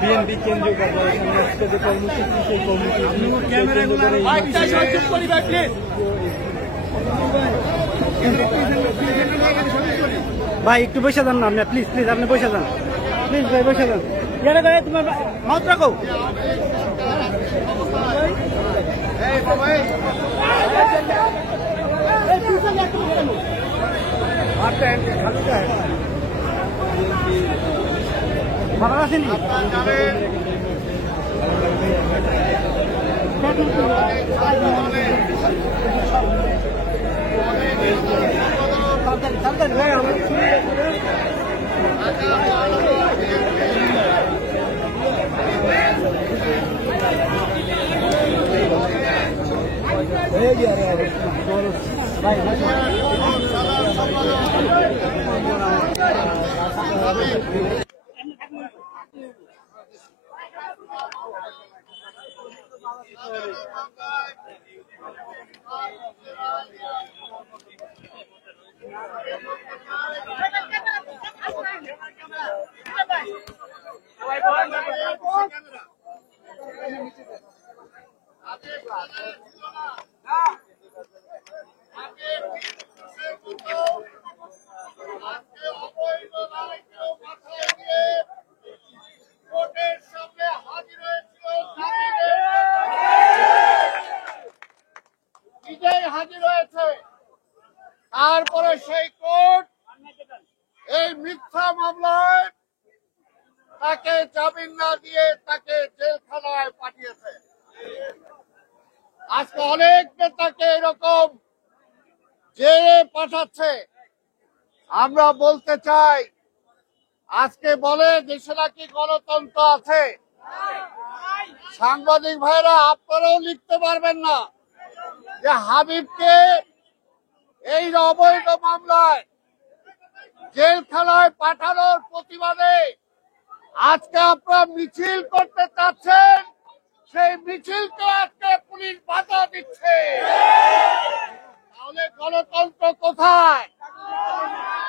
BNP কেন্দ্রীয় কার্যালয় যে কর্মসূচি সেই কর্মসূচি ভাই একটু বসে যান না আপনি প্লিজ প্লিজ আপনি বসে যান প্লিজ ভাই বসে যান ইয়ারে ভাই তোমার মাউথ রাখো ভালো আসেনি তাড়াতাড়ি হাজির হয়েছে। তারপরে সেই কোর্ট এই মিথ্যা মামলায় তাকে জামিন না দিয়ে তাকে জেলখানায় পাঠিয়েছে। আজকে অনেক নেতাকে এরকম জেলে পাঠাচ্ছে। আমরা বলতে চাই, আজকে বলে দেশে নাকি গণতন্ত্র আছে। সাংবাদিক ভাইরা আপনারাও লিখতে পারবেন না যে হাবিবকে এই অবৈধ মামলায় জেলখানায় পাঠানোর প্রতিবাদে আজকে আপনারা মিছিল করতে চাচ্ছেন, সেই মিছিলকে আজকে পুলিশ বাধা দিচ্ছে। তাহলে গণতন্ত্র কোথায়?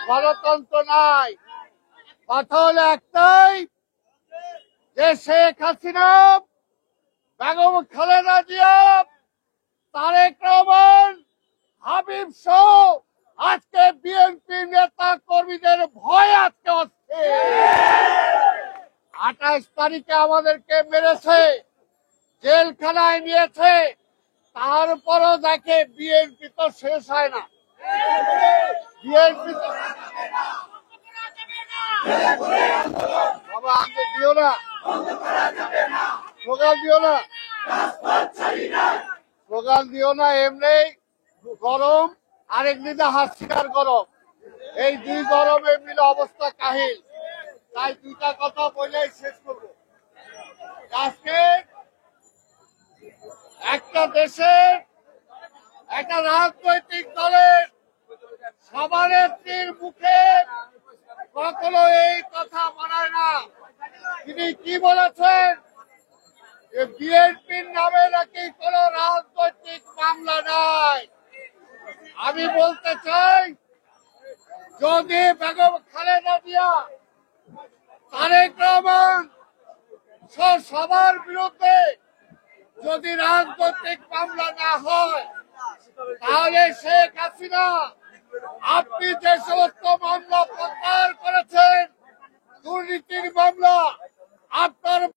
গণতন্ত্র নাই। কথা হলো একটাই, যে শেখ হাসিনা, বেগম খালেদা জিয়া, তারেক রহমান, হাবিব সহ আজকে বিএনপি নেতা কর্মীদের ভয় আজকে হচ্ছে। 28 তারিখে আমাদেরকে মেরেছে, জেলখানায় নিয়েছে, তারপরও দেখে বিএনপি তো শেষ হয় না। বিএনপি তো বাবা আমাকে দিও না, স্লোগান দিও না, স্লোগান দিও না। এমনি গরম, আরেকদিকে হাসিনার গরম, এই দুই গরমে মিলে অবস্থা কাহিল। তাই দুইটা কথা বলেই শেষ করব। আজকে একটা দেশের একটা রাজনৈতিক দলের সভানেত্রীর মুখে কখনো এই কথা মানায় না। তিনি কি বলেছেন যে বিএনপির নামে নাকি কোন রাজনৈতিক মামলা নাই। আমি বলতে চাই, যদি বেগম খালেদা জিয়া, তারেক রহমান সবার বিরুদ্ধে যদি রাজনৈতিক মামলা না হয়, তাহলে শেখ হাসিনা আপনি যে সমস্ত মামলা প্রত্যাহার করেছেন, দুর্নীতির মামলা, আপনার